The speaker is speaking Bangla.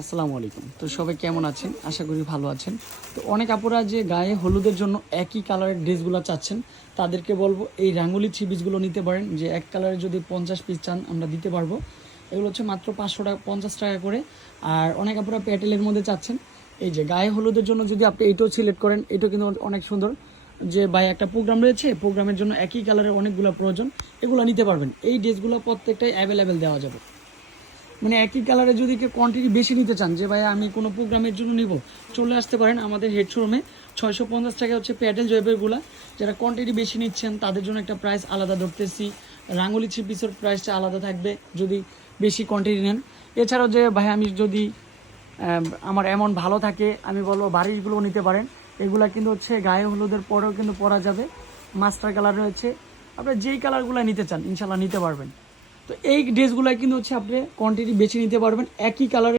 আসসালামু আলাইকুম। তো সবাই কেমন আছেন? আশা করি ভালো আছেন। তো অনেক আপুরা যে গায়ে হলুদের জন্য একই কালারের ড্রেসগুলো চাচ্ছেন, তাদেরকে বলবো এই রাঙ্গুলি থ্রি পিসগুলো নিতে পারেন। যে এক কালারের যদি 50 পিস চান আমরা দিতে পারবো। এগুলো হচ্ছে মাত্র 500 টাকা, 50 টাকা করে। আর অনেক আপুরা প্যাটেলের মধ্যে চাচ্ছেন, এই যে গায়ে হলুদের জন্য যদি আপনি এইটাও সিলেক্ট করেন, এটাও কিন্তু অনেক সুন্দর। যে ভাই একটা প্রোগ্রাম রয়েছে, প্রোগ্রামের জন্য একই কালারের অনেকগুলো প্রয়োজন, এগুলো নিতে পারবেন। এই ড্রেসগুলো প্রত্যেকটাই অ্যাভেলেবেল দেওয়া যাবে। মানে একই কালারে যদি কেউ কোয়ান্টিটি বেশি নিতে চান, যে ভাই আমি কোনো প্রোগ্রামের জন্য নিব, চলে আসতে পারেন আমাদের হেড শোরুমে। 650 টাকা হচ্ছে প্যাটেল জয়বেরগুলা। যারা কোয়ান্টিটি বেশি নিচ্ছেন তাদের জন্য একটা প্রাইস আলাদা ধরতেছি। রাঙ্গুলি থ্রি পিসের প্রাইসটা আলাদা থাকবে যদি বেশি কোয়ান্টিটি নেন। এছাড়াও যে ভাই আমি যদি আমার এমন ভালো থাকে, আমি বলবো বাড়িগুলোও নিতে পারেন। এগুলা কিন্তু হচ্ছে গায়ে হলুদের পরেও কিন্তু পরা যাবে। মাস্টার কালার রয়েছে, আপনার যেই কালারগুলো নিতে চান ইনশাল্লাহ নিতে পারবেন। তো এই ড্রেসগুলো কিন্তু হচ্ছে আপনি কোয়ান্টিটি বেছে নিতে পারবেন একই কালারের।